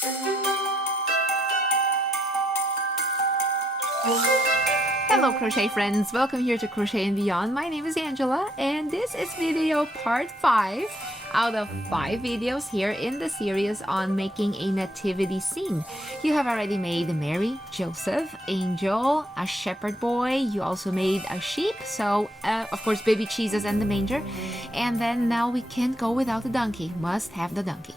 Hello crochet friends, welcome here to Crochet and Beyond. My name is Angela and this is video part 5 out of 5 videos here in the series on making a nativity scene. You have already made Mary, Joseph, Angel, a shepherd boy. You also made a sheep, so of course baby Jesus and the manger. And then now we can't go without the donkey. Must have the donkey.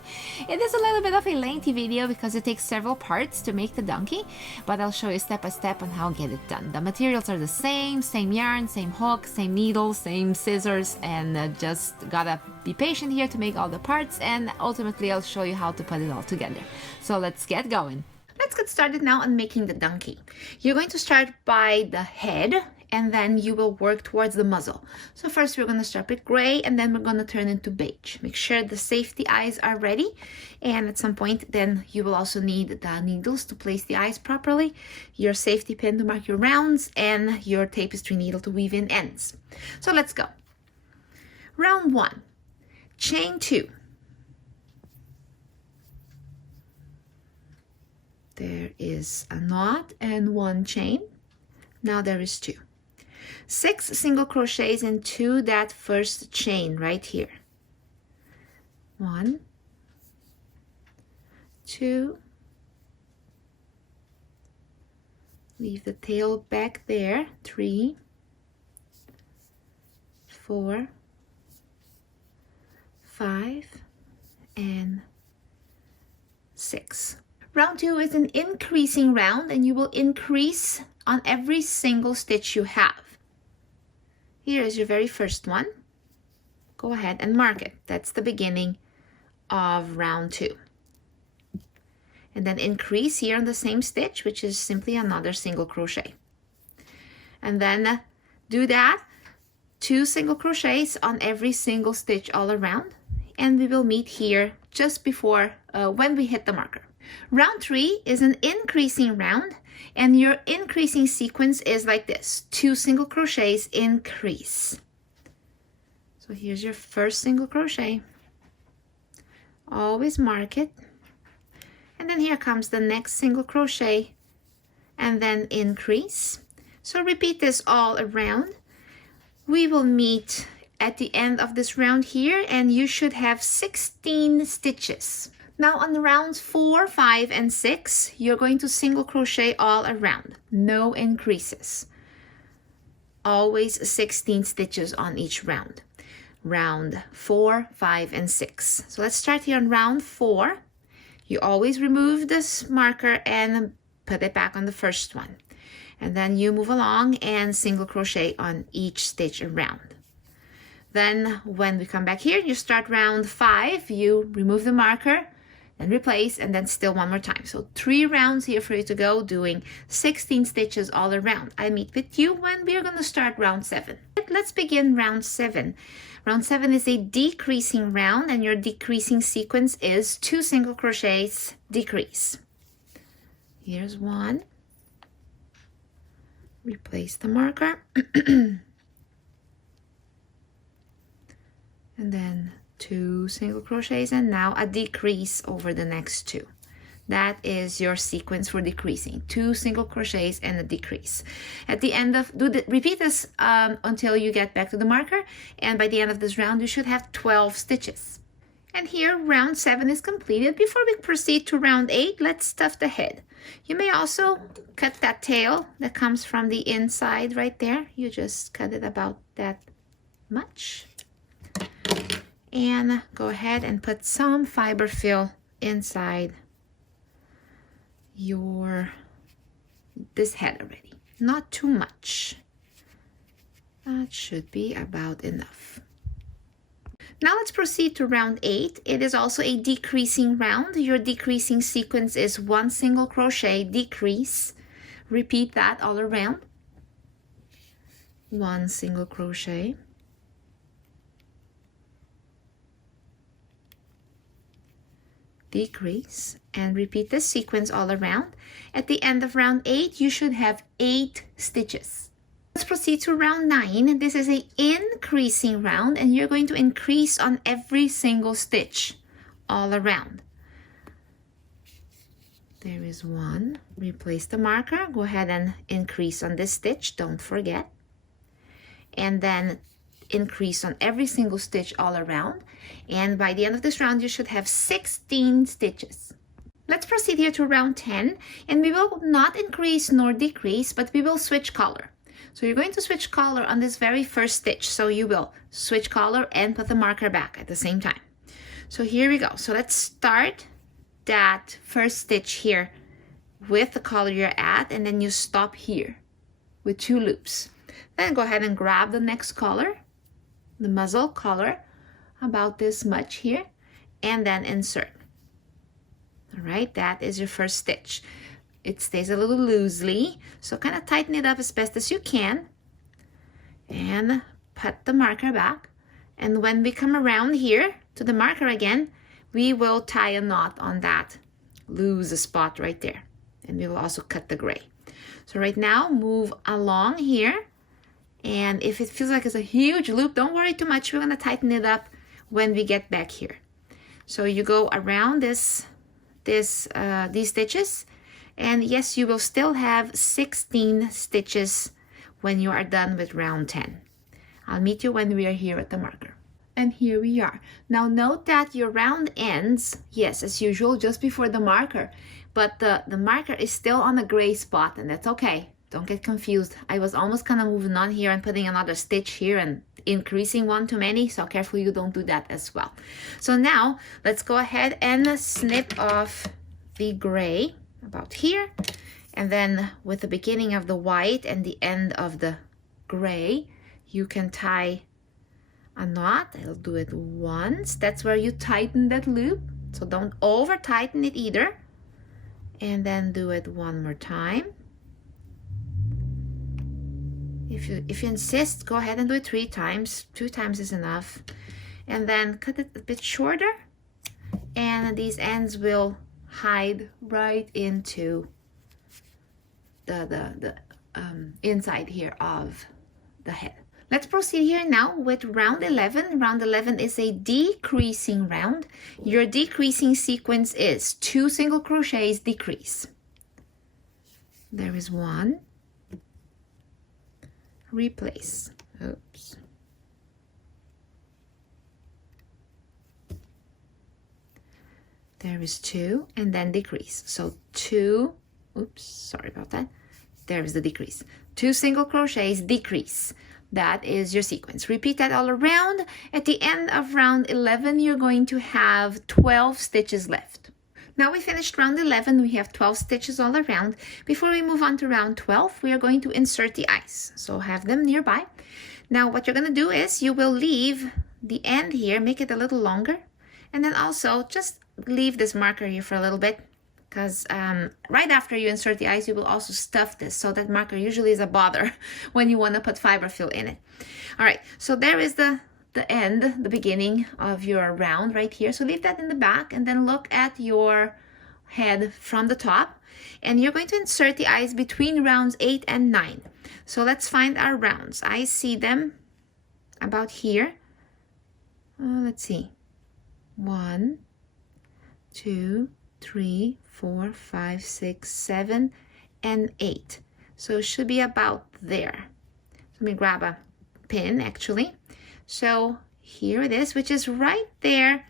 It is a little bit of a lengthy video because it takes several parts to make the donkey, but I'll show you step by step on how to get it done. The materials are the same yarn, same hook, same needle, same scissors, and just gotta be patient here to make all the parts, and ultimately I'll show you how to put it all together. So let's get going. Let's get started now on making the donkey. You're going to start by the head and then you will work towards the muzzle. So first we're going to start with gray and then we're going to turn into beige. Make sure the safety eyes are ready, and at some point then you will also need the needles to place the eyes properly, your safety pin to mark your rounds, and your tapestry needle to weave in ends. So let's go. Round 1. Chain 2. There is a knot and 1 chain. Now there is 2. 6 single crochets into that first chain right here. 1, 2. Leave the tail back there. 3, 4, 5, and 6. Round 2 is an increasing round, and you will increase on every single stitch you have. Here is your very first one. Go ahead and mark it. That's the beginning of round 2. And then increase here on the same stitch, which is simply another single crochet. And then do that 2 single crochets on every single stitch all around. And we will meet here just before when we hit the marker. Round 3 is an increasing round, and your increasing sequence is like this: 2 single crochets, increase. So here's your first single crochet. Always mark it. And then here comes the next single crochet, and then increase. So repeat this all around. We will meet at the end of this round here, and you should have 16 stitches. Now on rounds 4, 5, and 6, you're going to single crochet all around. No increases. Always 16 stitches on each round. Round 4, 5, and 6. So let's start here on round 4. You always remove this marker and put it back on the first one. And then you move along and single crochet on each stitch around. Then when we come back here, you start round 5, you remove the marker, and replace, and then still one more time. So 3 rounds here for you to go, doing 16 stitches all around. I meet with you when we're going to start round 7. Let's begin round 7. Round 7 is a decreasing round, and your decreasing sequence is 2 single crochets, decrease. Here's 1. Replace the marker. And then 2 single crochets, and now a decrease over the next 2. That is your sequence for decreasing: 2 single crochets and a decrease. At the end of repeat this until you get back to the marker, and by the end of this round you should have 12 stitches. And here round 7 is completed. Before we proceed to round 8, let's stuff the head. You may also cut that tail that comes from the inside right there. You just cut it about that much. And go ahead and put some fiber fill inside this head already. Not too much. That should be about enough. Now let's proceed to round 8. It is also a decreasing round. Your decreasing sequence is 1 single crochet, decrease. Repeat that all around. 1 single crochet. Decrease, and repeat this sequence all around. At the end of round 8, you should have 8 stitches. Let's proceed to round 9. This is an increasing round, and you're going to increase on every single stitch all around. There is one. Replace the marker. Go ahead and increase on this stitch, don't forget. And then increase on every single stitch all around. And by the end of this round, you should have 16 stitches. Let's proceed here to round 10, and we will not increase nor decrease, but we will switch color. So you're going to switch color on this very first stitch. So you will switch color and put the marker back at the same time. So here we go. So let's start that first stitch here with the color you're at, and then you stop here with 2 loops. Then go ahead and grab the next color, the muzzle color, about this much here, and then insert. All right, that is your first stitch. It stays a little loosely, so kind of tighten it up as best as you can and put the marker back. And when we come around here to the marker again, we will tie a knot on that loose spot right there. And we will also cut the gray. So right now, move along here. And if it feels like it's a huge loop, don't worry too much. We're gonna tighten it up when we get back here. So you go around these stitches, and yes, you will still have 16 stitches when you are done with round 10. I'll meet you when we are here at the marker. And here we are. Now note that your round ends, yes, as usual, just before the marker, but the marker is still on the gray spot, and that's okay. Don't get confused. I was almost kind of moving on here and putting another stitch here and increasing one too many, so careful you don't do that as well. So now let's go ahead and snip off the gray about here, and then with the beginning of the white and the end of the gray, you can tie a knot. I'll do it once. That's where you tighten that loop, so don't over tighten it either. And then do it one more time. If you insist, go ahead and do it 3 times. 2 times is enough. And then cut it a bit shorter, and these ends will hide right into the inside here of the head. Let's proceed here now with round 11. Round 11 is a decreasing round. Your decreasing sequence is 2 single crochets, decrease. There is 1. Replace. Oops. There is 2, and then decrease. So 2, oops, sorry about that. There is the decrease. 2 single crochets, decrease. That is your sequence. Repeat that all around. At the end of round 11, you're going to have 12 stitches left. Now we finished round 11. We have 12 stitches all around. Before we move on to round 12, we are going to insert the eyes. So have them nearby. Now what you're going to do is you will leave the end here, make it a little longer, and then also just leave this marker here for a little bit, because right after you insert the eyes, you will also stuff this. So that marker usually is a bother when you want to put fiber fill in it. All right, so there is the end, the beginning of your round right here. So leave that in the back, and then look at your head from the top. And you're going to insert the eyes between rounds 8 and 9. So let's find our rounds. I see them about here. Let's see. 1, 2, 3, 4, 5, 6, 7, and 8. So it should be about there. Let me grab a pin actually. So here it is, which is right there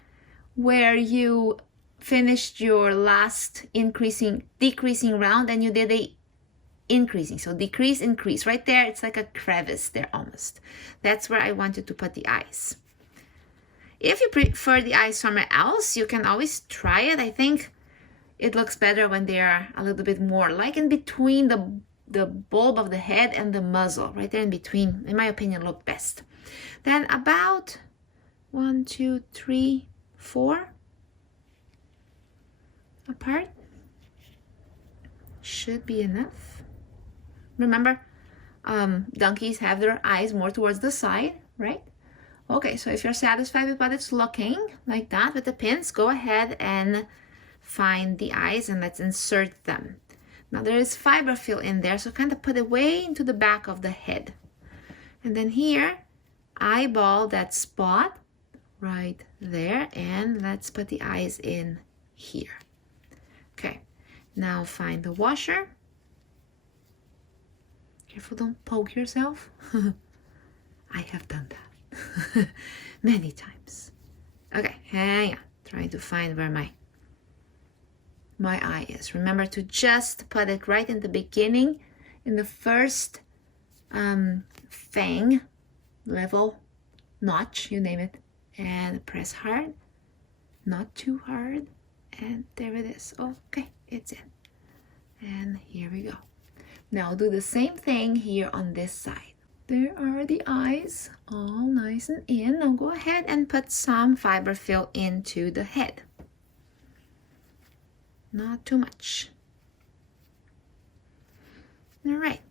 where you finished your last decreasing round, and you did a increasing. So decrease, increase. Right there, it's like a crevice there almost. That's where I wanted to put the eyes. If you prefer the eyes somewhere else, you can always try it. I think it looks better when they are a little bit more like in between the bulb of the head and the muzzle. Right there in between, in my opinion, look best. Then about 1, 2, 3, 4 apart should be enough. Remember, donkeys have their eyes more towards the side, right? Okay, so if you're satisfied with what it's looking like that with the pins, go ahead and find the eyes and let's insert them. Now there is fiber fill in there, so kind of put it way into the back of the head. And then here, eyeball that spot right there, and let's put the eyes in here. Okay, Now find the washer. Careful, don't poke yourself. I have done that many times. Okay, hang on. Trying to find where my eye is. Remember to just put it right in the beginning, in the first fang, level, notch, you name it, and press hard, not too hard, and there it is. Okay, it's in. And here we go. Now do the same thing here on this side. There are the eyes, all nice and in. Now go ahead and put some fiber fill into the head. Not too much. All right.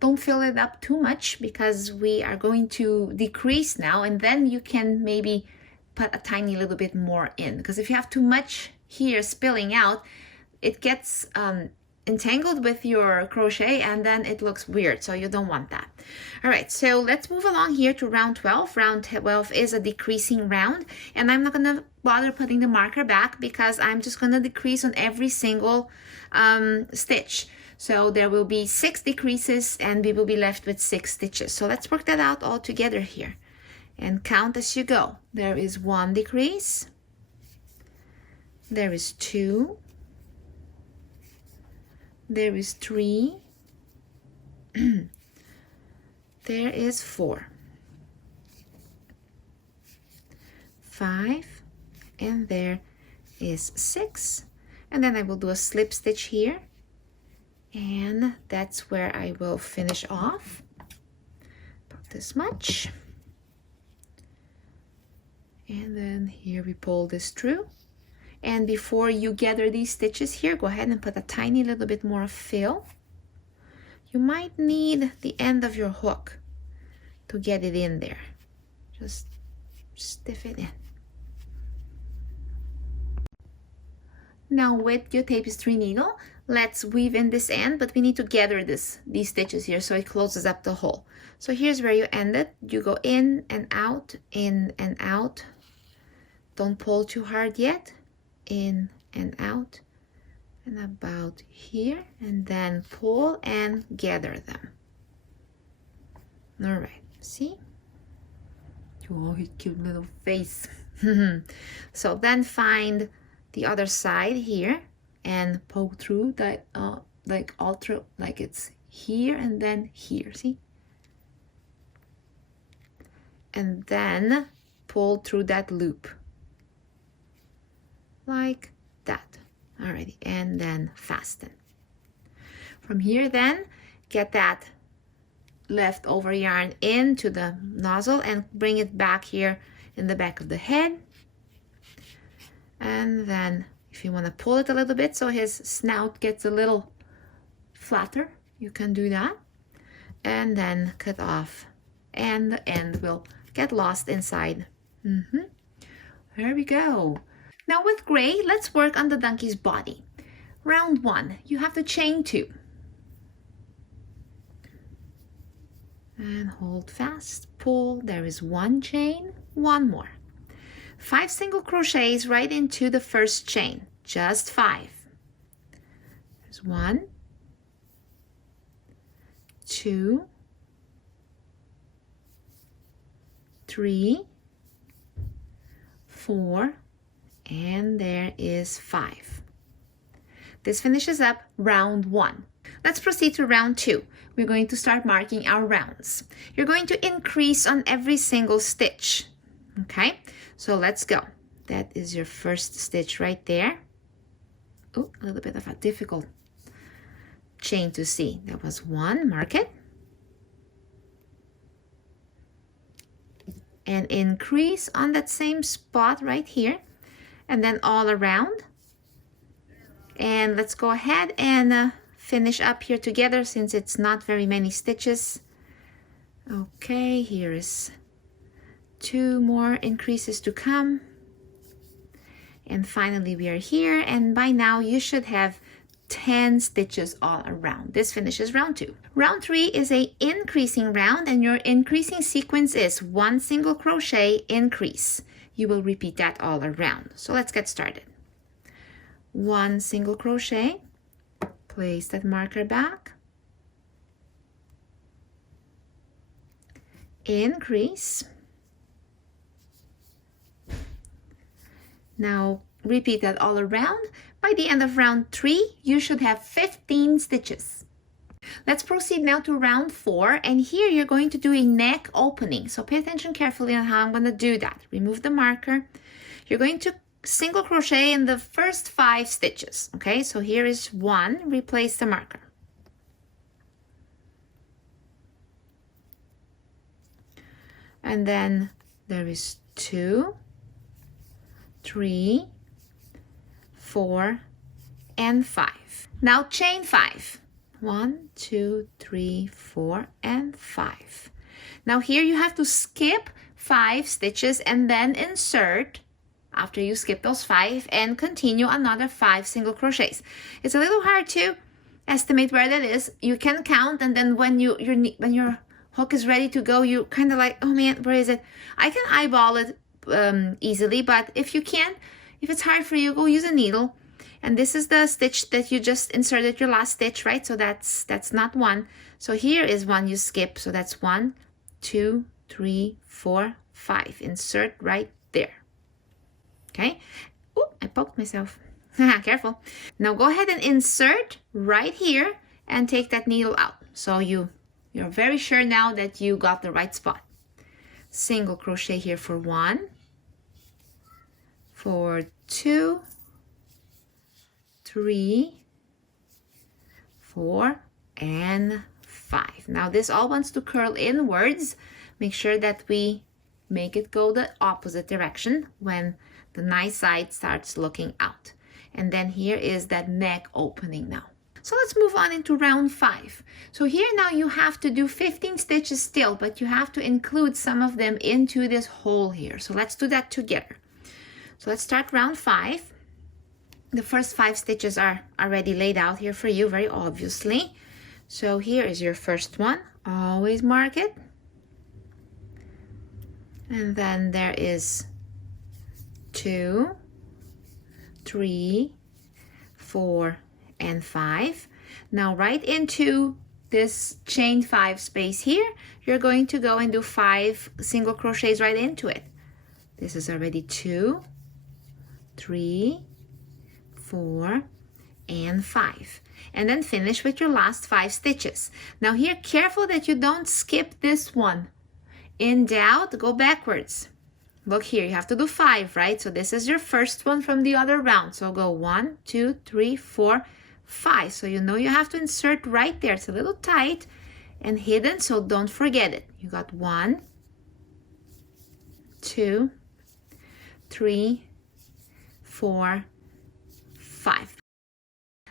Don't fill it up too much because we are going to decrease now, and then you can maybe put a tiny little bit more in, because if you have too much here spilling out, it gets entangled with your crochet and then it looks weird, so you don't want that. All right, so let's move along here to round 12. Round 12 is a decreasing round, and I'm not gonna bother putting the marker back because I'm just gonna decrease on every single stitch. So there will be 6 decreases and we will be left with 6 stitches. So let's work that out all together here and count as you go. There is 1 decrease, there is 2, there is 3, there is 4, 5, and there is 6. And then I will do a slip stitch here, and that's where I will finish off. About this much. And then here we pull this through. And before you gather these stitches here, go ahead and put a tiny little bit more fill. You might need the end of your hook to get it in there. Just stiff it in. Now with your tapestry needle, let's weave in this end, but we need to gather these stitches here so it closes up the hole. So here's where you end it. You go in and out, in and out. Don't pull too hard yet. In and out, and about here, and then pull and gather them. All right, see? Oh, his cute little face. So then find the other side here and poke through that, like it's here and then here, see? And then pull through that loop. Like that. Alrighty, and then fasten. From here then, get that leftover yarn into the nozzle and bring it back here in the back of the head. And then if you want to pull it a little bit so his snout gets a little flatter, you can do that. And then cut off, and the end will get lost inside. There we go. Now with gray, let's work on the donkey's body. Round 1, you have to chain 2. And hold fast, pull, there is 1 chain, 1 more. 5 single crochets right into the first chain, just 5. There's 1, 2, 3, 4, and there is 5. This finishes up round 1. Let's proceed to round 2. We're going to start marking our rounds. You're going to increase on every single stitch. Okay, so let's go. That is your first stitch right there. Oh, a little bit of a difficult chain to see. That was 1, mark it. And increase on that same spot right here. And then all around. And let's go ahead and finish up here together since it's not very many stitches. Okay, here is 2 more increases to come. And finally we are here, and by now you should have 10 stitches all around. This finishes round 2. Round 3 is a increasing round, and your increasing sequence is 1 single crochet increase. You will repeat that all around. So let's get started. 1 single crochet, place that marker back, increase. Now repeat that all around. By the end of round 3, you should have 15 stitches. Let's proceed now to round 4, and here you're going to do a neck opening. So pay attention carefully on how I'm going to do that. Remove the marker. You're going to single crochet in the first 5 stitches. Okay, so here is 1, replace the marker. And then there is 2, 3, 4, and 5. Now chain 5. 1, 2, 3, 4, and 5. Now here you have to skip 5 stitches and then insert after you skip those 5 and continue another 5 single crochets. It's a little hard to estimate where that is. You can count, and then when your hook is ready to go, you kind of like, oh man, where is it? I can eyeball it easily, but if you can't, if it's hard for you, go use a needle. And this is the stitch that you just inserted your last stitch, right? So that's not 1. So here is 1 you skip. So that's 1, 2, 3, 4, 5. Insert right there. Okay. Oh, I poked myself. Careful. Now go ahead and insert right here and take that needle out. So you're very sure now that you got the right spot. Single crochet here for 1, for 2, 3, 4, and 5. Now this all wants to curl inwards. Make sure that we make it go the opposite direction when the nice side starts looking out. And then here is that neck opening now. So let's move on into round 5. So here now you have to do 15 stitches still, but you have to include some of them into this hole here. So let's do that together. So let's start round 5. The first 5 stitches are already laid out here for you, very obviously. So here is your first one. Always mark it. And then there is 2, 3, 4, and 5. Now right into this chain 5 space here, you're going to go and do 5 single crochets right into it. This is already 2, 3, 4, and 5. And then finish with your last 5 stitches. Now here, careful that you don't skip this one. In doubt, go backwards. Look here, you have to do 5, right? So this is your first one from the other round. So go 1, 2, 3, 4, 5. So you know you have to insert right there. It's a little tight and hidden, so don't forget it. You got 1, 2, 3, 4, 5.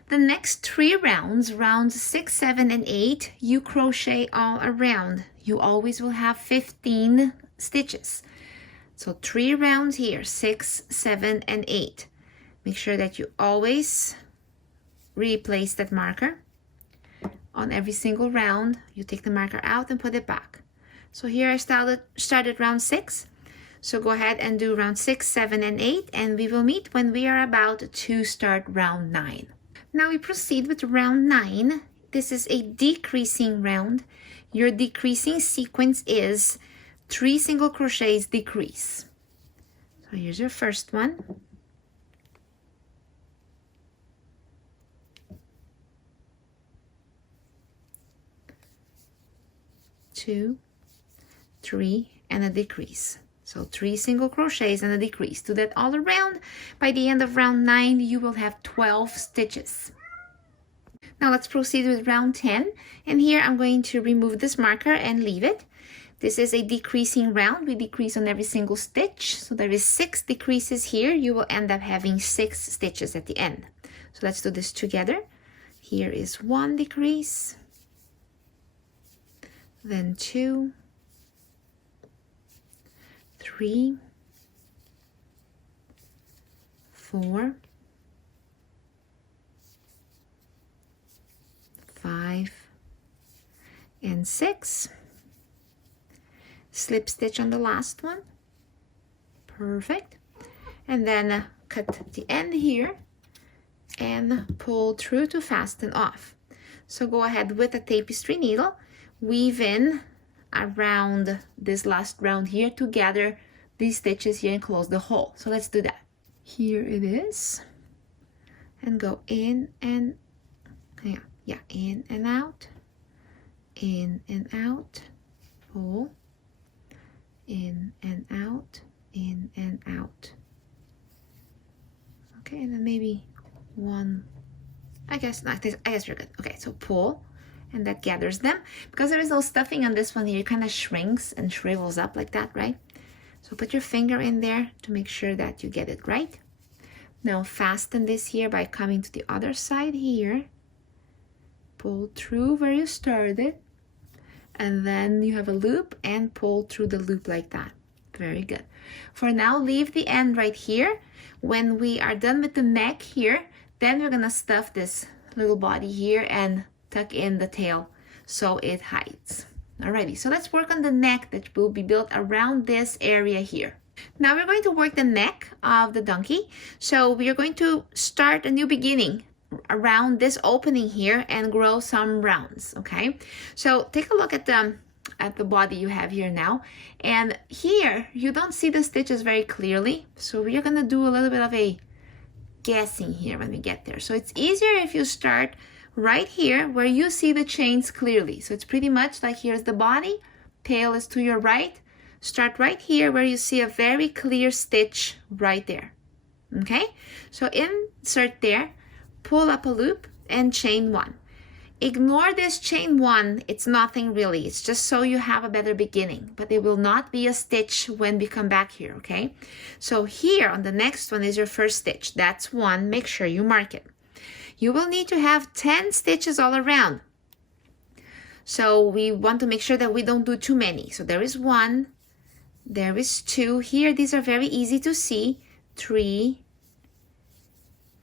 The next 3 rounds, rounds 6, 7, and 8, you crochet all around. You always will have 15 stitches. So 3 rounds here, 6, 7, and 8. Make sure that you always replace that marker. On every single round, you take the marker out and put it back. So here I started round 6. So go ahead and do round 6, 7, and 8, and we will meet when we are about to start round 9. Now we proceed with round 9. This is a decreasing round. Your decreasing sequence is 3 single crochets decrease. So here's your first one. Two, 3, and a decrease. So 3 single crochets and a decrease. Do that all around. By the end of round 9, you will have 12 stitches. Now let's proceed with round 10. And here I'm going to remove this marker and leave it. This is a decreasing round. We decrease on every single stitch. So there is 6 decreases here. You will end up having 6 stitches at the end. So let's do this together. Here is 1 decrease. Then 2. 3, 4, 5, and 6. Slip stitch on the last one. Perfect. And then cut the end here and pull through to fasten off. So go ahead with a tapestry needle, weave in around this last round here to gather these stitches here and close the hole. So let's do that. Here it is, and go in and in and out, in and out, pull, in and out, in and out. Okay, and then maybe one, I guess we're good. Okay, so pull, and that gathers them. Because there is no stuffing on this one here, it kind of shrinks and shrivels up like that, right? So put your finger in there to make sure that you get it right. Now fasten this here by coming to the other side here. Pull through where you started, and then you have a loop and pull through the loop like that. Very good. For now, leave the end right here. When we are done with the neck here, then we're gonna stuff this little body here and tuck in the tail so it hides. Alrighty, so let's work on the neck that will be built around this area here. Now we're going to work the neck of the donkey. So we are going to start a new beginning around this opening here and grow some rounds, okay? So take a look at the body you have here now, and here you don't see the stitches very clearly, so we are gonna do a little bit of a guessing here when we get there. So it's easier if you start right here where you see the chains clearly. So it's pretty much like here's the body, tail is to your right. Start right here where you see a very clear stitch right there. Okay, so insert there, pull up a loop and chain one. Ignore this chain one, it's nothing really, it's just so you have a better beginning, but it will not be a stitch when we come back here, okay? So here on the next one is your first stitch, that's one, make sure you mark it. You will need to have 10 stitches all around. So we want to make sure that we don't do too many. So there is one, there is two, here these are very easy to see, 3,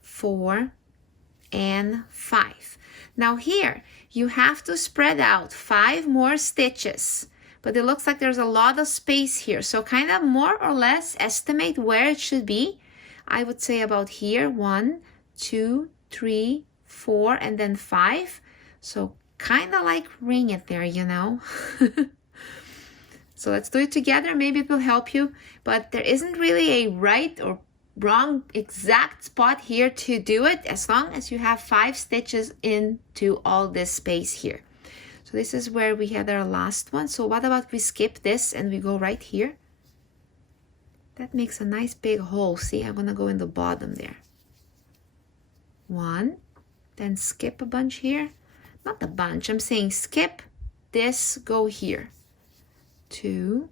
4, and 5. Now here, you have to spread out 5 more stitches, but it looks like there's a lot of space here. So kind of more or less estimate where it should be. I would say about here, 1, 2, 3, 4, and then 5. So kind of like ring it there, you know. So let's do it together. Maybe it will help you, but there isn't really a right or wrong exact spot here to do it, as long as you have 5 stitches into all this space here. So this is where we had our last one. So what about we skip this and we go right here? That makes a nice big hole. See, I'm gonna go in the bottom there. 1, then skip a bunch here. Not a bunch, I'm saying skip this, go here. 2,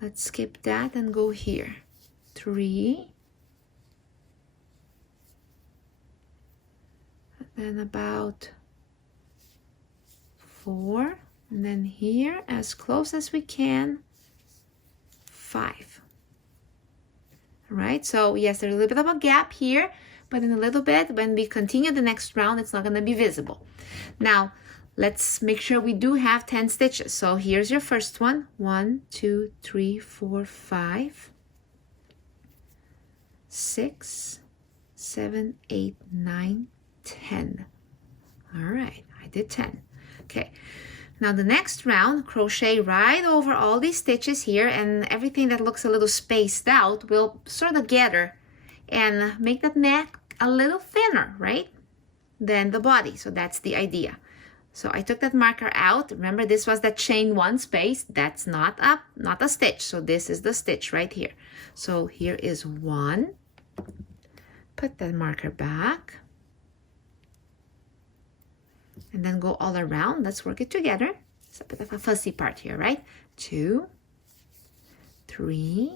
let's skip that and go here. 3, and then about 4, and then here as close as we can, 5. All right, so yes, there's a little bit of a gap here, but in a little bit when we continue the next round, it's not going to be visible. Now let's make sure we do have 10 stitches. So here's your first one. 1, 2, 3, 4, 5, 6, 7, 8, 9, 10. All right, I did 10. Okay, now the next round, crochet right over all these stitches here, and everything that looks a little spaced out will sort of gather and make that neck a little thinner, right, than the body. So that's the idea. So I took that marker out. Remember, this was that chain 1 space. That's not a stitch. So this is the stitch right here. So here is 1. Put that marker back. And then go all around. Let's work it together. It's a bit of a fussy part here, right? 2, 3,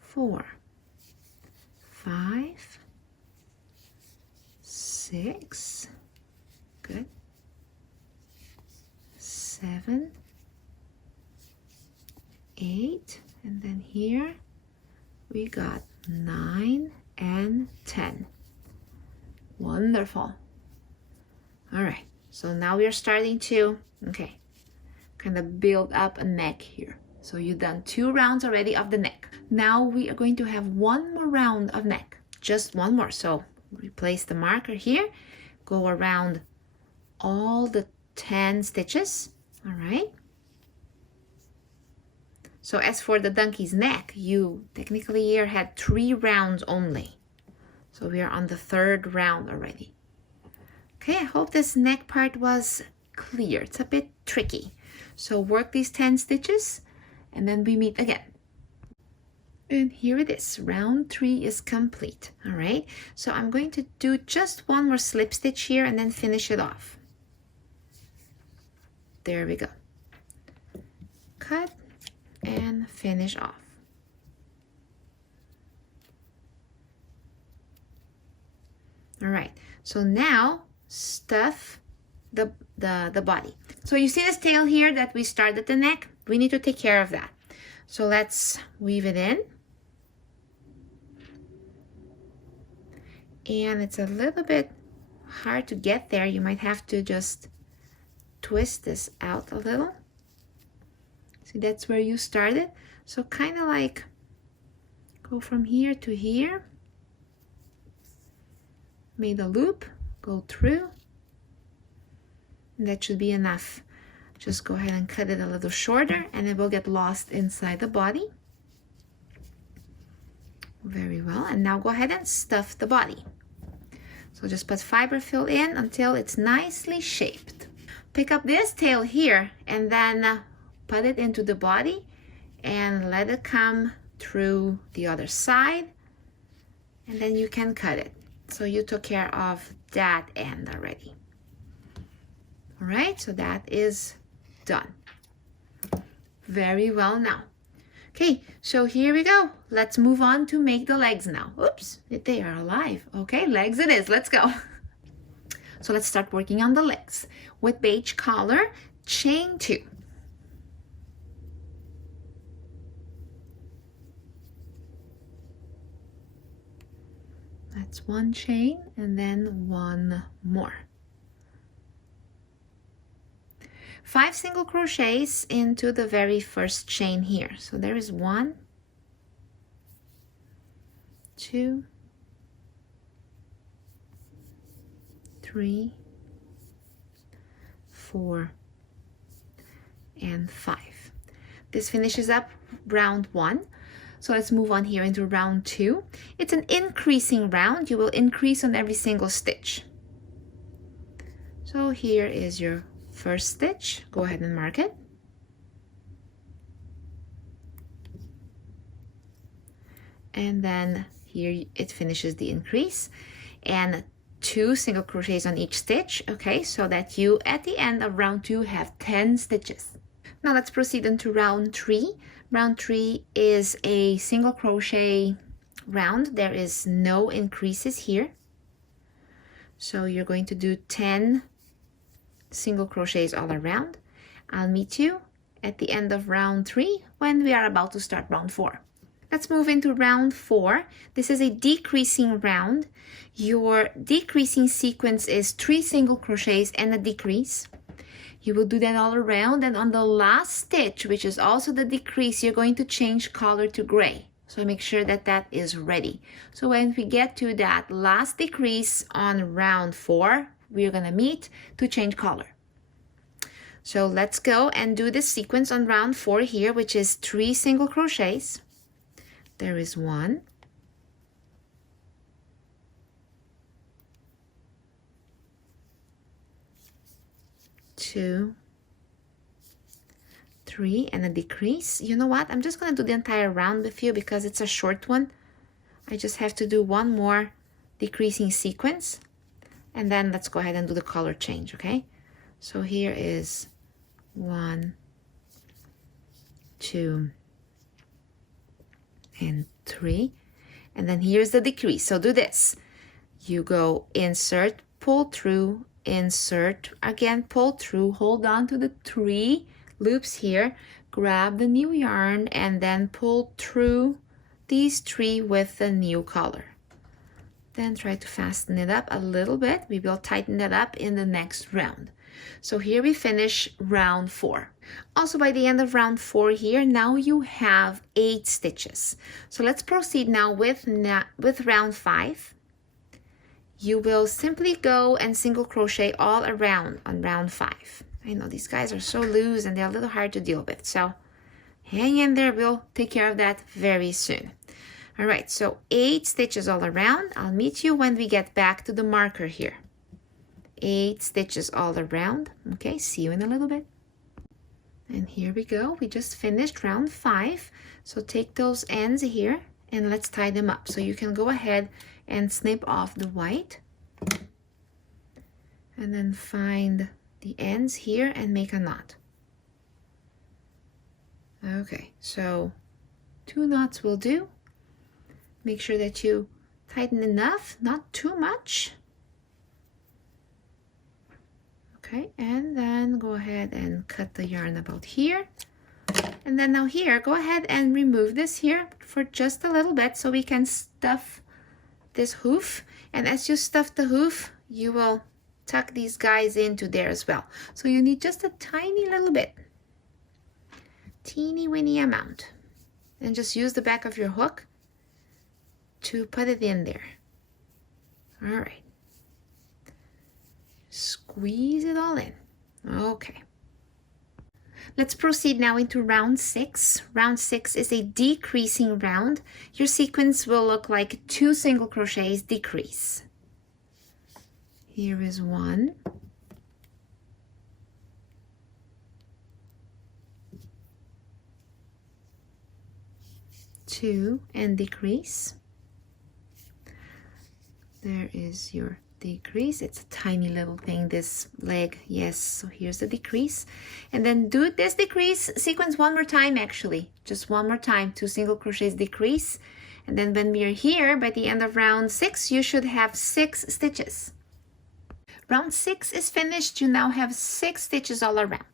4, 5, 6, good, 7, 8, and then here we got 9 and 10. Wonderful. All right, so now we are starting to, okay, kind of build up a neck here. So you've done 2 rounds already of the neck. Now we are going to have 1 more round of neck, just 1 more. So replace the marker here, go around all the 10 stitches, all right? So as for the donkey's neck, you technically here had 3 rounds only. So we are on the 3rd round already. Okay, I hope this neck part was clear. It's a bit tricky. So work these 10 stitches and then we meet again. And here it is, round 3 is complete, all right? So I'm going to do just 1 more slip stitch here and then finish it off. There we go. Cut and finish off. All right, so now stuff the body. So you see this tail here that we started at the neck? We need to take care of that. So let's weave it in. And it's a little bit hard to get there. You might have to just twist this out a little. See, that's where you started. So kind of like go from here to here. Made a loop, go through. And that should be enough. Just go ahead and cut it a little shorter and it will get lost inside the body. Very well, and now go ahead and stuff the body. So just put fiber fill in until it's nicely shaped. Pick up this tail here and then put it into the body and let it come through the other side, and then you can cut it. So you took care of that end already. All right, so that is done. Very well now. Okay, so here we go. Let's move on to make the legs now. Oops, they are alive. Okay, legs it is, let's go. So let's start working on the legs. With beige color, chain 2. That's 1 chain and then 1 more. 5 single crochets into the very first chain here. So there is 1, 2, 3, 4, and 5. This finishes up round 1. So let's move on here into round 2. It's an increasing round. You will increase on every single stitch. So here is your first stitch. Go ahead and mark it. And then here it finishes the increase. And 2 single crochets on each stitch, okay, so that you at the end of round 2 have 10 stitches. Now let's proceed into round 3. Round 3 is a single crochet round. There is no increases here. So you're going to do 10 single crochets all around. I'll meet you at the end of round 3 when we are about to start round 4. Let's move into round 4. This is a decreasing round. Your decreasing sequence is 3 single crochets and a decrease. You will do that all around, and on the last stitch, which is also the decrease, you're going to change color to gray. So make sure that that is ready. So when we get to that last decrease on round 4, we're gonna meet to change color. So let's go and do this sequence on round 4 here, which is 3 single crochets. There is 1, 2, 3, and a decrease. You know what? I'm just going to do the entire round with you because it's a short one. I just have to do 1 more decreasing sequence, and then let's go ahead and do the color change, okay? So here is 1, 2, and 3, and then here's the decrease. So do this. You go insert, pull through, insert, again pull through, hold on to the 3 loops here, grab the new yarn, and then pull through these 3 with the new color. Then try to fasten it up a little bit. We will tighten that up in the next round. So here we finish round 4. Also, by the end of round 4 here, now you have 8 stitches. So let's proceed now with round 5. You will simply go and single crochet all around on round 5. I know these guys are so loose and they're a little hard to deal with, so hang in there, we'll take care of that very soon. All right, so 8 stitches all around. I'll meet you when we get back to the marker here. 8 stitches all around. Okay, see you in a little bit. And here we go, we just finished round 5. So take those ends here and let's tie them up. So you can go ahead and snip off the white and then find the ends here and make a knot. Okay, so 2 knots will do. Make sure that you tighten enough, not too much. Okay, and then go ahead and cut the yarn about here. And then now here, go ahead and remove this here for just a little bit so we can stuff this hoof. And as you stuff the hoof, you will tuck these guys into there as well. So you need just a tiny little bit, teeny weeny amount. And just use the back of your hook to put it in there. All right. Squeeze it all in. Okay. Let's proceed now into round 6. Round 6 is a decreasing round. Your sequence will look like 2 single crochets decrease. Here is 1. 2 and decrease. There is your decrease. It's a tiny little thing, this leg. Yes, so here's the decrease. And then do this decrease sequence one more time, actually. Just one more time, 2 single crochets decrease. And then when we are here, by the end of round 6, you should have 6 stitches. Round 6 is finished. You now have 6 stitches all around.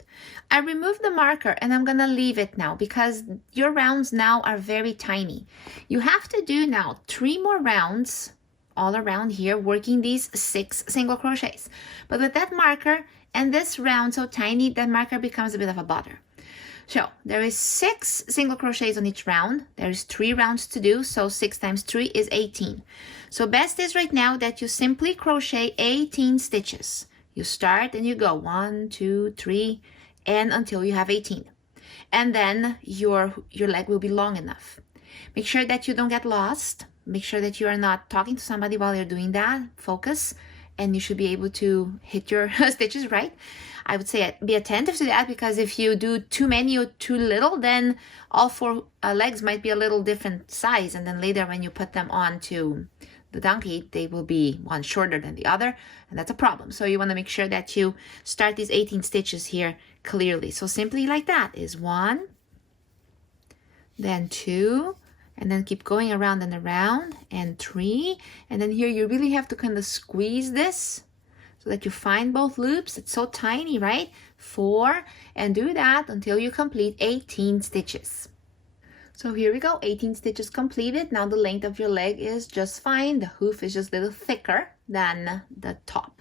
I removed the marker and I'm gonna leave it now because your rounds now are very tiny. You have to do now 3 more rounds all around here, working these 6 single crochets. But with that marker and this round so tiny, that marker becomes a bit of a bother. So there is 6 single crochets on each round. There is 3 rounds to do, so 6 times 3 is 18. So best is right now that you simply crochet 18 stitches. You start and you go 1, 2, 3, and until you have 18. And then your leg will be long enough. Make sure that you don't get lost. Make sure that you are not talking to somebody while you're doing that. Focus, and you should be able to hit your stitches right. I would say be attentive to that, because if you do too many or too little, then all 4 legs might be a little different size, and then later when you put them onto the donkey, they will be one shorter than the other, and that's a problem. So you want to make sure that you start these 18 stitches here clearly. So simply like that is 1, then 2, and then keep going around and around, and 3, and then here you really have to kind of squeeze this so that you find both loops. It's so tiny, right? 4, and do that until you complete 18 stitches. So here we go, 18 stitches completed. Now the length of your leg is just fine. The hoof is just a little thicker than the top.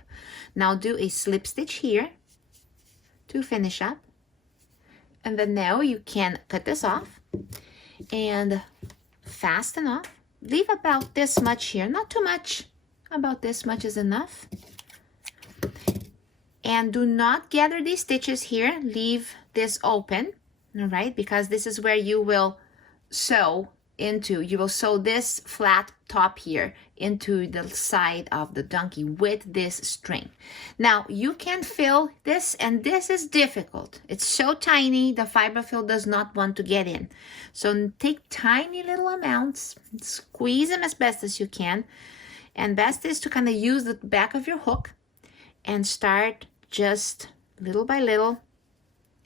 Now do a slip stitch here to finish up. And then now you can cut this off and fasten off. Leave about this much here, not too much. About this much is enough. And do not gather these stitches here. Leave this open, all right? Because this is where you will sew into, you will sew this flat top here into the side of the donkey with this string. Now you can fill this, and this is difficult. It's so tiny, the fiber fill does not want to get in. So take tiny little amounts, squeeze them as best as you can, and best is to kind of use the back of your hook and start just little by little.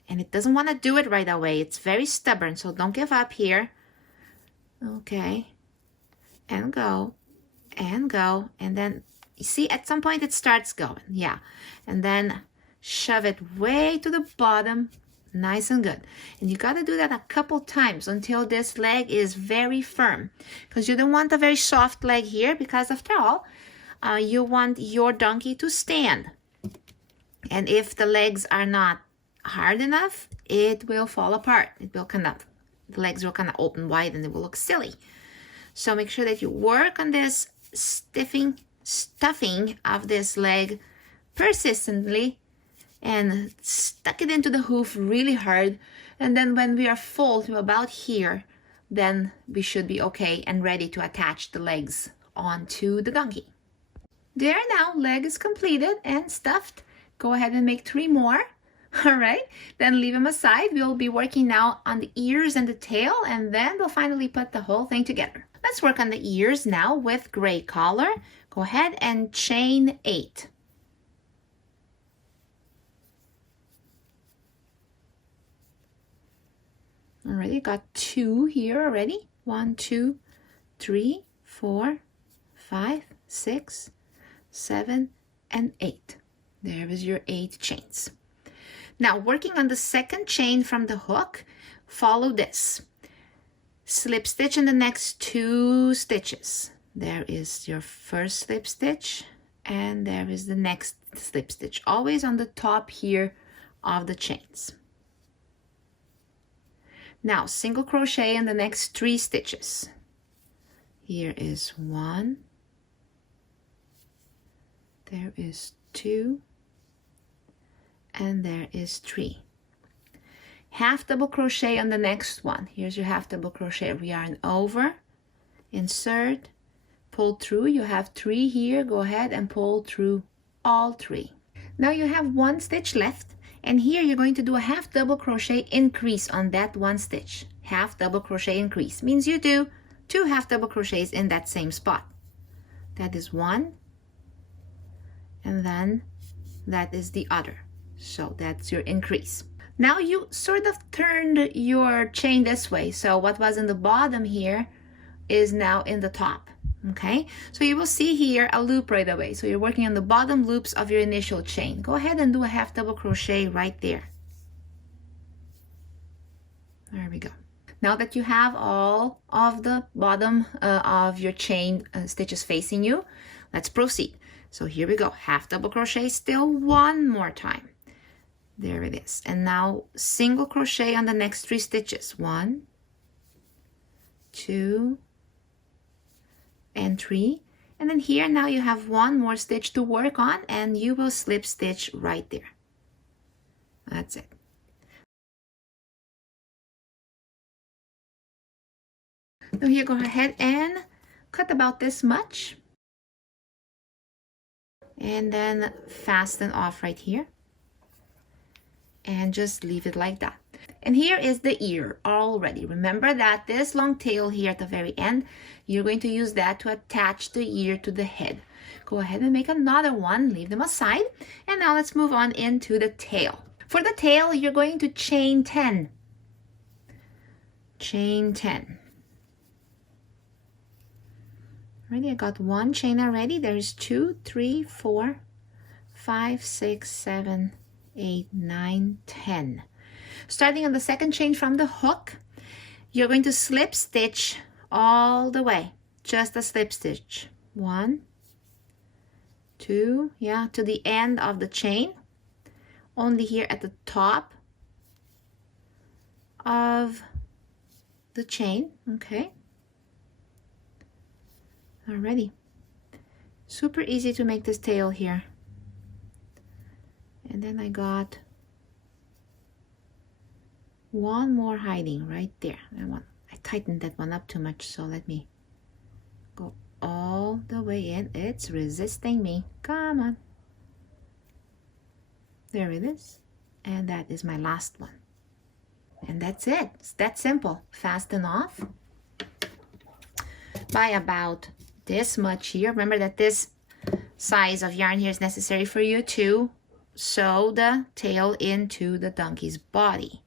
And it doesn't want to do it right away. It's very stubborn, so don't give up here. Okay, and go, and go, and then you see at some point it starts going, yeah, and then shove it way to the bottom, nice and good. And you got to do that a couple times until this leg is very firm, because you don't want a very soft leg here, because after all, you want your donkey to stand. And if the legs are not hard enough, it will fall apart. It will kind of, the legs will kind of open wide and it will look silly. So make sure that you work on this stuffing of this leg persistently and stuck it into the hoof really hard. And then when we are full to about here, then we should be okay and ready to attach the legs onto the donkey. There, now leg is completed and stuffed. Go ahead and make 3 more. All right, then leave them aside. We'll be working now on the ears and the tail, and then we'll finally put the whole thing together. Let's work on the ears now with gray color. Go ahead and chain 8. Already got 2 here already. 1, 2, 3, 4, 5, 6, 7, and 8. There is your 8 chains. Now working on the second chain from the hook, follow this. Slip stitch in the next 2 stitches. There is your first slip stitch and there is the next slip stitch, always on the top here of the chains. Now single crochet in the next 3 stitches. Here is 1, there is 2, and there is 3. Half double crochet on the next one. Here's your half double crochet. Yarn over, insert, pull through. You have 3 here. Go ahead and pull through all 3. Now you have 1 stitch left, and here you're going to do a half double crochet increase on that 1 stitch. Half double crochet increase means you do 2 half double crochets in that same spot. That is 1, and then that is the other. So that's your increase. Now you sort of turned your chain this way. So what was in the bottom here is now in the top. Okay, so you will see here a loop right away. So you're working on the bottom loops of your initial chain. Go ahead and do a half double crochet right there. There we go. Now that you have all of the bottom of your chain stitches facing you, let's proceed. So here we go, half double crochet still 1 more time. There it is. And now single crochet on the next 3 stitches. 1, 2, and 3. And then here now you have 1 more stitch to work on, and you will slip stitch right there. That's it. Now here, go ahead and cut about this much. And then fasten off right here. And just leave it like that. And here is the ear already. Remember that this long tail here at the very end, you're going to use that to attach the ear to the head. Go ahead and make another one, leave them aside. And now let's move on into the tail. For the tail, you're going to chain 10. Chain 10. Already, I got 1 chain already. There's 2, 3, 4, 5, 6, 7, 8, 9, 10. Starting on the second chain from the hook, you're going to slip stitch all the way. Just a slip stitch. 1, 2, yeah, to the end of the chain. Only here at the top of the chain, okay? Alrighty. Super easy to make this tail here. And then I got 1 more hiding right there. I tightened that one up too much, so let me go all the way in. It's resisting me. Come on. There it is. And that is my last one. And that's it. It's that simple. Fasten off by about this much here. Remember that this size of yarn here is necessary for you to sew the tail into the donkey's body.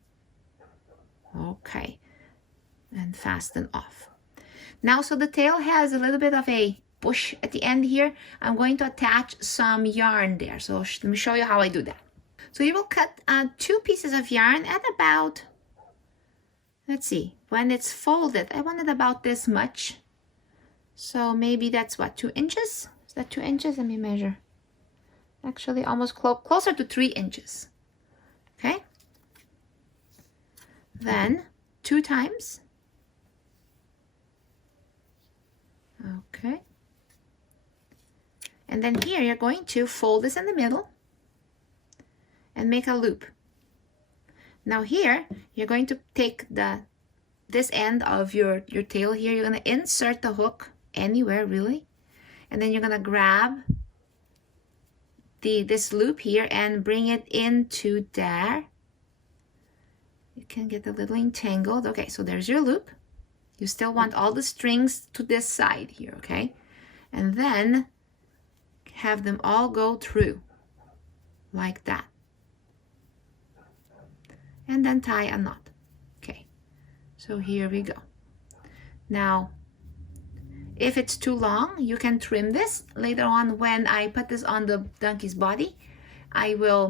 Okay, and fasten off. Now, so the tail has a little bit of a push at the end here. I'm going to attach some yarn there. So let me show you how I do that. So you will cut 2 pieces of yarn at about, let's see, when it's folded, I want it about this much. So maybe that's what, 2 inches? Is that 2 inches? Let me measure. actually almost closer to 3 inches. Okay, then 2 times. Okay, and then here you're going to fold this in the middle and make a loop. Now here you're going to take this end of your tail here, you're going to insert the hook anywhere really, and then you're going to grab this loop here and bring it into there. You can get a little entangled. Okay, so there's your loop. You still want all the strings to this side here, okay? And then have them all go through like that. And then tie a knot. Okay, so here we go. Now, if it's too long, you can trim this. Later on, when I put this on the donkey's body, I will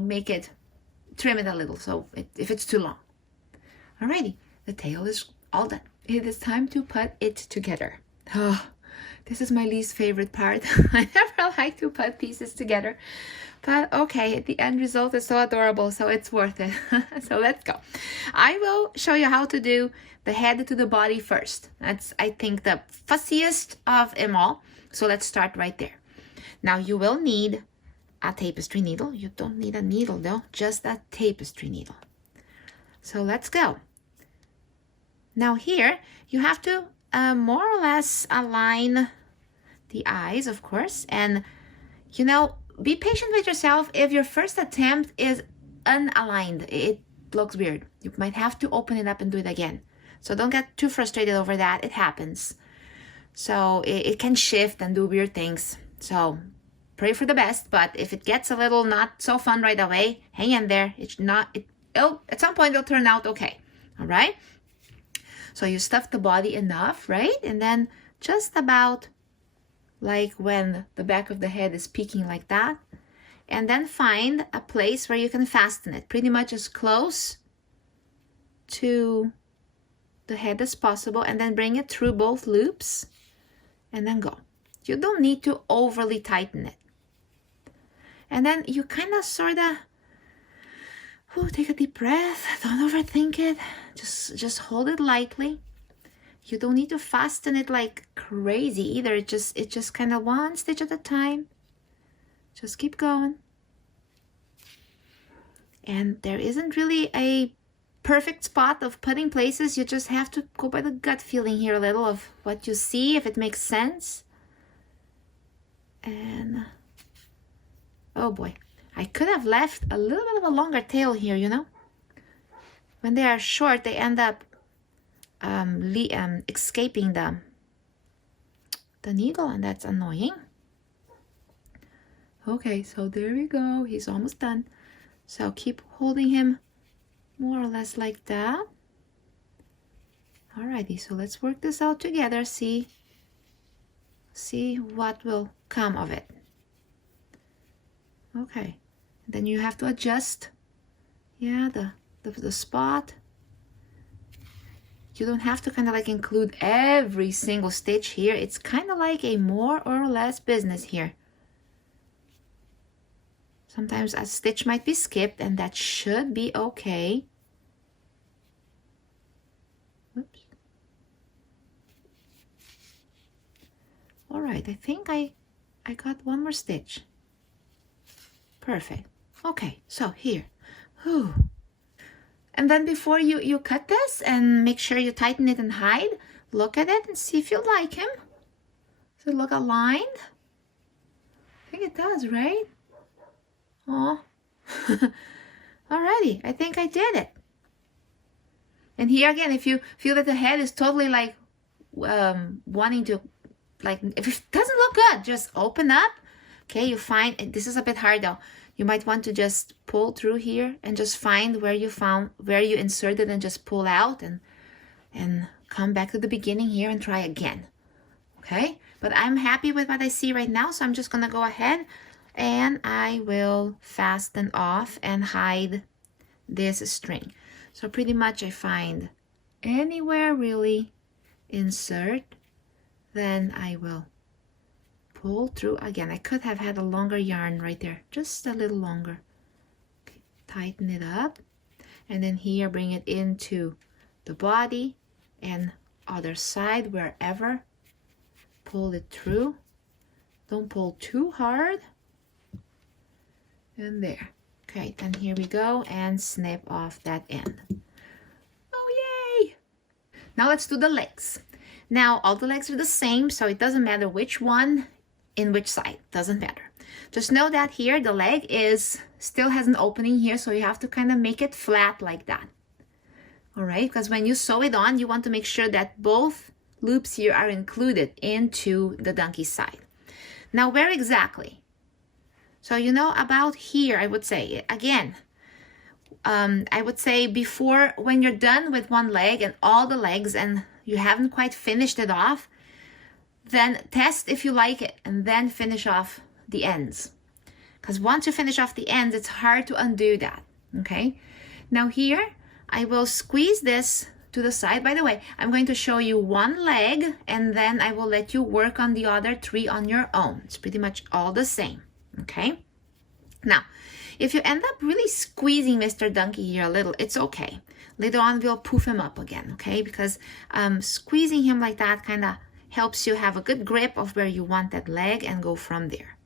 trim it a little, so if it's too long. Alrighty, the tail is all done. It is time to put it together. Oh, this is my least favorite part. I never like to put pieces together. But okay, the end result is so adorable, so it's worth it. So let's go. I will show you how to do the head to the body first. That's, I think, the fussiest of them all. So let's start right there. Now you will need a tapestry needle. You don't need a needle though, just a tapestry needle. So let's go. Now here, you have to more or less align the eyes, of course, and you know, be patient with yourself. If your first attempt is unaligned, it looks weird. You might have to open it up and do it again. So don't get too frustrated over that. It happens. So it can shift and do weird things. So pray for the best, but if it gets a little not so fun right away, hang in there. At some point it'll turn out okay. All right? So you stuff the body enough, right? And then just about like when the back of the head is peeking like that. And then find a place where you can fasten it, pretty much as close to the head as possible, and then bring it through both loops and then go. You don't need to overly tighten it. And then you kind of sort of take a deep breath. Don't overthink it. Just hold it lightly. You don't need to fasten it like crazy either. It just kind of one stitch at a time. Just keep going. And there isn't really a perfect spot of putting places. You just have to go by the gut feeling here a little of what you see, if it makes sense. And oh boy, I could have left a little bit of a longer tail here, you know. When they are short, they end up escaping the needle, and that's annoying. Okay, so there we go. He's almost done. So keep holding him more or less like that. Alrighty, so let's work this out together. See what will come of it. Okay, then you have to adjust, yeah, the spot. You don't have to kind of like include every single stitch here. It's kind of like a more or less business here. Sometimes a stitch might be skipped, and that should be okay. Oops. All right, I think I got one more stitch. Perfect. Okay, so here. Whew. And then before you cut this, and make sure you tighten it and hide, look at it and see if you like him. Does it look aligned? I think it does, right? Oh. Alrighty, I think I did it. And here again, if you feel that the head is totally like wanting to, like, if it doesn't look good, just open up. Okay, you find, this is a bit hard though. You might want to just pull through here and just find where you inserted, and just pull out and come back to the beginning here and try again. Okay, but I'm happy with what I see right now, so I'm just gonna go ahead and I will fasten off and hide this string. So pretty much I find anywhere really insert, then I will pull through again. I could have had a longer yarn right there, just a little longer. Okay, tighten it up, and then here bring it into the body and other side, wherever. Pull it through. Don't pull too hard. And there. Okay, then here we go, and snip off that end. Oh, yay! Now let's do the legs. Now all the legs are the same, so it doesn't matter which one in which side, doesn't matter. Just know that here the leg still has an opening here, so you have to kind of make it flat like that. All right, because when you sew it on, you want to make sure that both loops here are included into the donkey side. Now where exactly? So you know about here, I would say, again, I would say before, when you're done with one leg and all the legs and you haven't quite finished it off, then test if you like it and then finish off the ends. Because once you finish off the ends, it's hard to undo that, okay? Now here, I will squeeze this to the side. By the way, I'm going to show you one leg and then I will let you work on the other three on your own. It's pretty much all the same, okay? Now, if you end up really squeezing Mr. Donkey here a little, it's okay. Later on, we'll poof him up again, okay? Because squeezing him like that kind of helps you have a good grip of where you want that leg and go from there.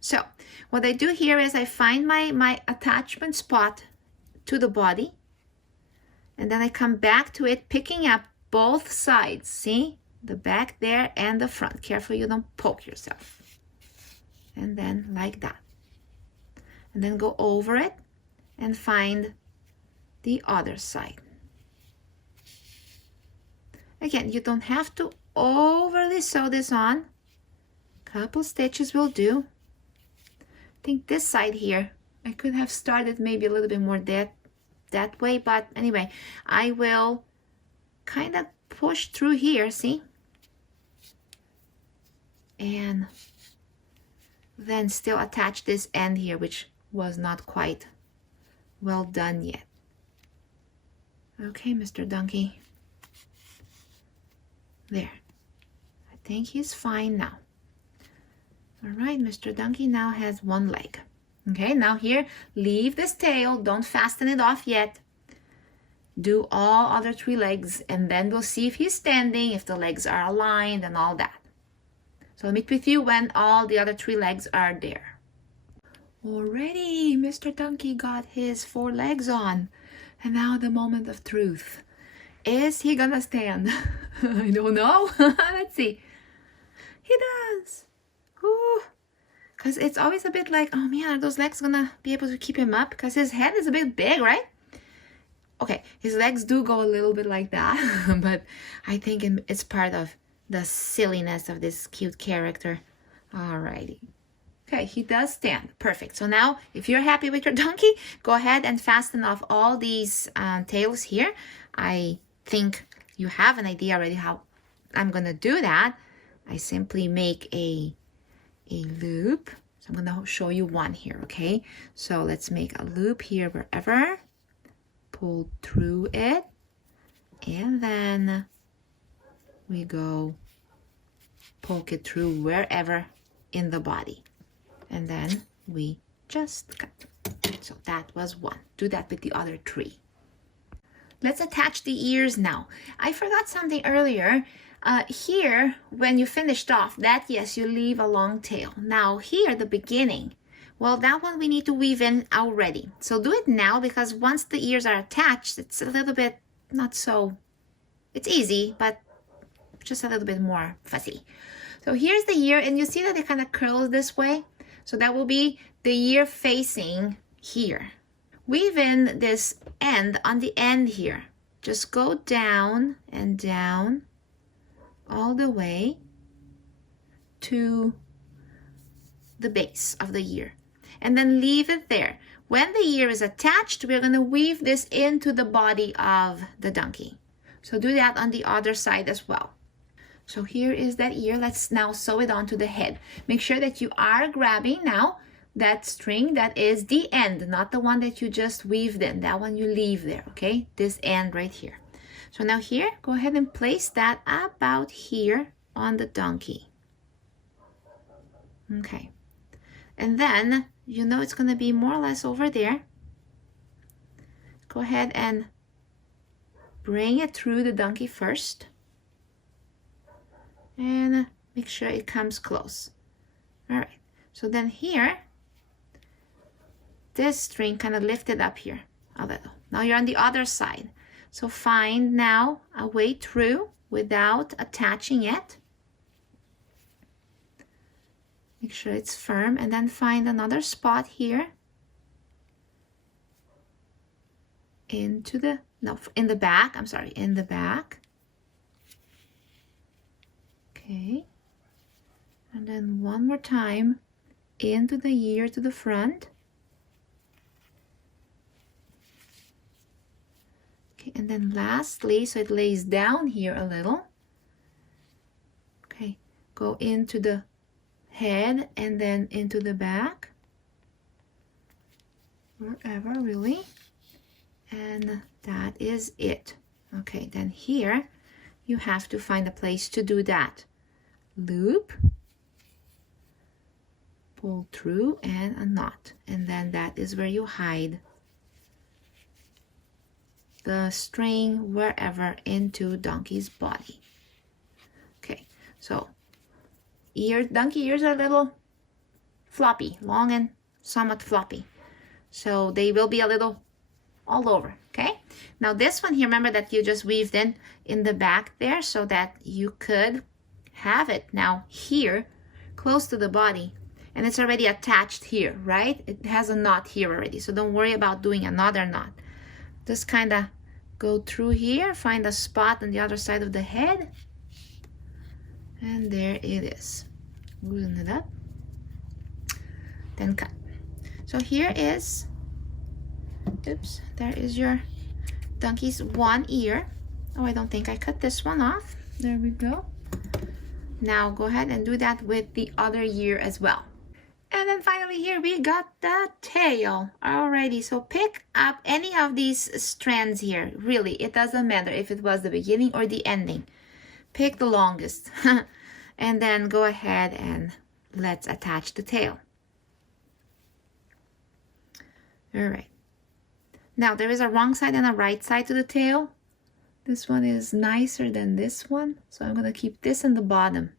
So what I do here is I find my attachment spot to the body, and then I come back to it, picking up both sides. See? The back there and the front. Careful you don't poke yourself. And then like that. And then go over it and find the other side. Again, you don't have to overly sew this on. Couple stitches will do. I think this side here, I could have started maybe a little bit more that way, but anyway, I will kind of push through here, see? And then still attach this end here, which was not quite well done yet. Okay, Mr. Donkey. There. I think he's fine now. All right, Mr. Donkey now has one leg. Okay, now here, leave this tail. Don't fasten it off yet. Do all other three legs, and then we'll see if he's standing, if the legs are aligned, and all that. So I'll meet with you when all the other three legs are there. Already, Mr. Donkey got his 4 legs on. And now the moment of truth. Is he gonna stand? I don't know. Let's see. He does. Because it's always a bit like, oh man, are those legs gonna be able to keep him up? Because his head is a bit big, right? Okay, his legs do go a little bit like that. But I think it's part of the silliness of this cute character. Alrighty. Okay, he does stand. Perfect. So now, if you're happy with your donkey, go ahead and fasten off all these tails here. I think you have an idea already how I'm going to do that. I simply make a loop. So I'm going to show you one here, okay? So let's make a loop here wherever. Pull through it. And then we go poke it through wherever in the body. And then we just cut. So that was one. Do that with the other 3. Let's attach the ears now. I forgot something earlier. Here, when you finished off that, yes, you leave a long tail. Now here, the beginning, well, that one we need to weave in already. So do it now, because once the ears are attached, it's a little bit not so, it's easy, but just a little bit more fussy. So here's the ear, and you see that it kind of curls this way. So that will be the ear facing here. Weave in this end on the end here. Just go down and down all the way to the base of the ear. And then leave it there. When the ear is attached, we're going to weave this into the body of the donkey. So do that on the other side as well. So here is that ear. Let's now sew it onto the head. Make sure that you are grabbing now that string that is the end, not the one that you just weaved in. That one you leave there, okay? This end right here. So now here, go ahead and place that about here on the donkey. Okay. And then, you know it's gonna be more or less over there. Go ahead and bring it through the donkey first. And make sure it comes close. All right, so then here, this string kind of lifted up here a little. Now you're on the other side. So find now a way through without attaching it. Make sure it's firm, and then find another spot here into the, no, in the back, I'm sorry, in the back. Okay. And then one more time into the ear to the front. Okay, and then lastly, so it lays down here a little. Okay, go into the head and then into the back. Wherever, really. And that is it. Okay, then here you have to find a place to do that. Loop, pull through, and a knot, and then that is where you hide the string wherever into donkey's body. Okay, so donkey ears are a little floppy, long and somewhat floppy, so they will be a little all over. Okay, now this one here, remember that you just weaved in the back there so that you could have it now here close to the body, and it's already attached here, right? It has a knot here already, so don't worry about doing another knot. Just kind of go through here, find a spot on the other side of the head, and there it is. Loosen it up, then cut. So here is, oops, there is your donkey's one ear. Oh, I don't think I cut this one off. There we go. Now go ahead and do that with the other ear as well. And then finally here we got the tail. Alrighty, so pick up any of these strands here. Really, it doesn't matter if it was the beginning or the ending. Pick the longest. And then go ahead and let's attach the tail. Alright. Now there is a wrong side and a right side to the tail. This one is nicer than this one, so I'm going to keep this in the bottom,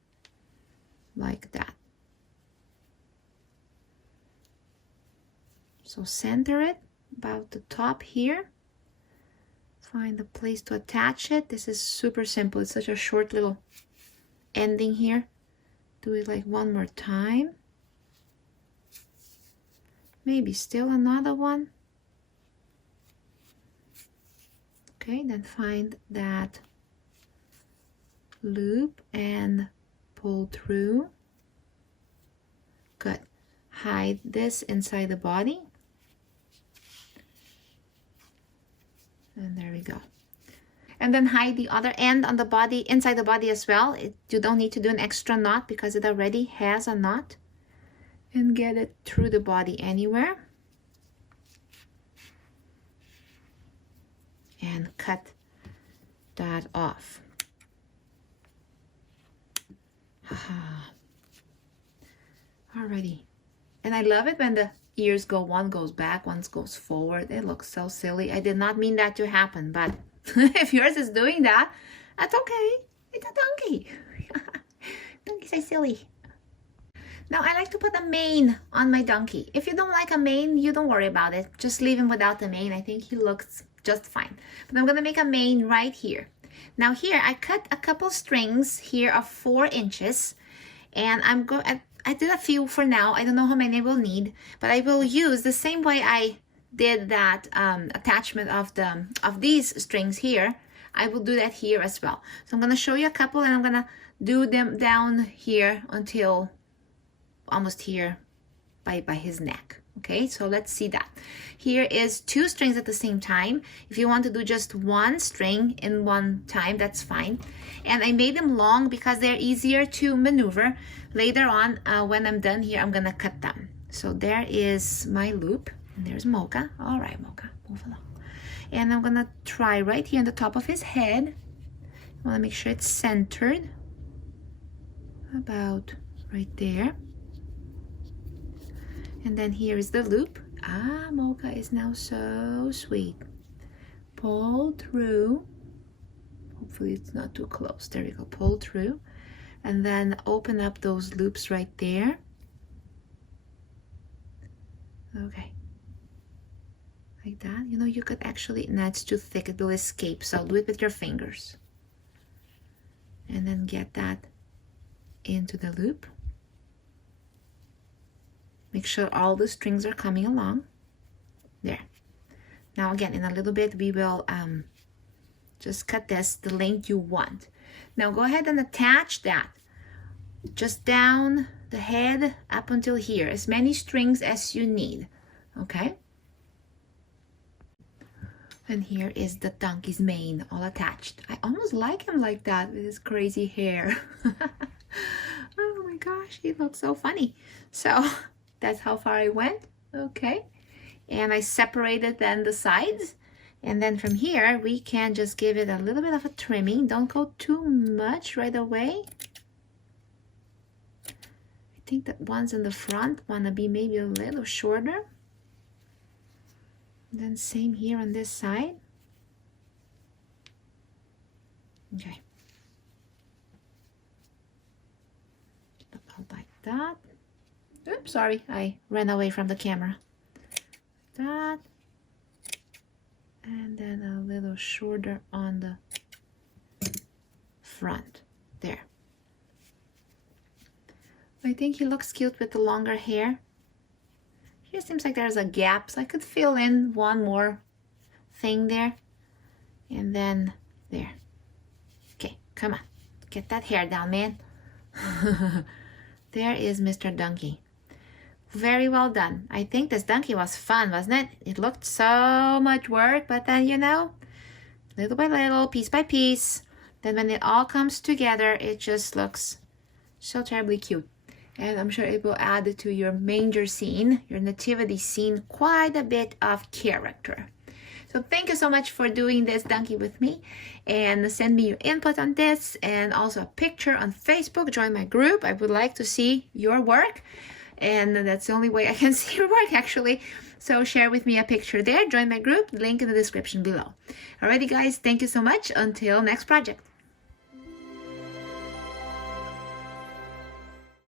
like that. So center it about the top here. Find a place to attach it. This is super simple. It's such a short little ending here. Do it like one more time. Maybe still another one. Okay, then find that loop and pull through. Good. Hide this inside the body. And there we go. And then hide the other end on the body, inside the body as well. You don't need to do an extra knot because it already has a knot. And get it through the body anywhere. And cut that off. Alrighty. And I love it when the ears go, one goes back, one goes forward. It looks so silly. I did not mean that to happen, but if yours is doing that, that's okay. It's a donkey. Donkeys are silly. Now I like to put a mane on my donkey. If you don't like a mane, you don't worry about it. Just leave him without the mane. I think he looks just fine. But I'm gonna make a mane right here. Now here I cut a couple strings here of 4 inches, and I did a few for now. I don't know how many I will need, but I will use the same way I did that attachment of these strings here. I will do that here as well. So I'm gonna show you a couple, and I'm gonna do them down here until almost here by his neck. Okay, so let's see that. Here is 2 strings at the same time. If you want to do just 1 string in one time, that's fine. And I made them long because they're easier to maneuver. Later on, when I'm done here, I'm gonna cut them. So there is my loop, and there's Mocha. All right, Mocha, move along. And I'm gonna try right here on the top of his head. I wanna make sure it's centered, about right there. And then here is the loop. Ah, Mocha is now so sweet. Pull through. Hopefully it's not too close. There we go. Pull through. And then open up those loops right there. Okay. Like that. You know, you could actually, no, it's too thick. It will escape. So do it with your fingers. And then get that into the loop. Make sure all the strings are coming along. There. Now again, in a little bit, we will just cut this the length you want. Now go ahead and attach that just down the head up until here, as many strings as you need, okay? And here is the donkey's mane all attached. I almost like him like that with his crazy hair. Oh my gosh, he looks so funny. So that's how far I went, okay? And I separated then the sides. And then from here, we can just give it a little bit of a trimming. Don't go too much right away. I think that ones in the front want to be maybe a little shorter. And then same here on this side. Okay. About like that. Oops, sorry, I ran away from the camera. That. And then a little shorter on the front. There. I think he looks cute with the longer hair. Here seems like there's a gap, so I could fill in one more thing there. And then there. Okay, come on. Get that hair down, man. There is Mr. Donkey. Very well done. I think this donkey was fun, wasn't it? It looked so much work, but then, you know, little by little, piece by piece, then when it all comes together, it just looks so terribly cute. And I'm sure it will add to your manger scene, your nativity scene, quite a bit of character. So thank you so much for doing this donkey with me, and send me your input on this and also a picture on Facebook. Join my group. I would like to see your work. And that's the only way I can see your work, actually. So share with me a picture there. Join my group. Link in the description below. Alrighty, guys. Thank you so much. Until next project.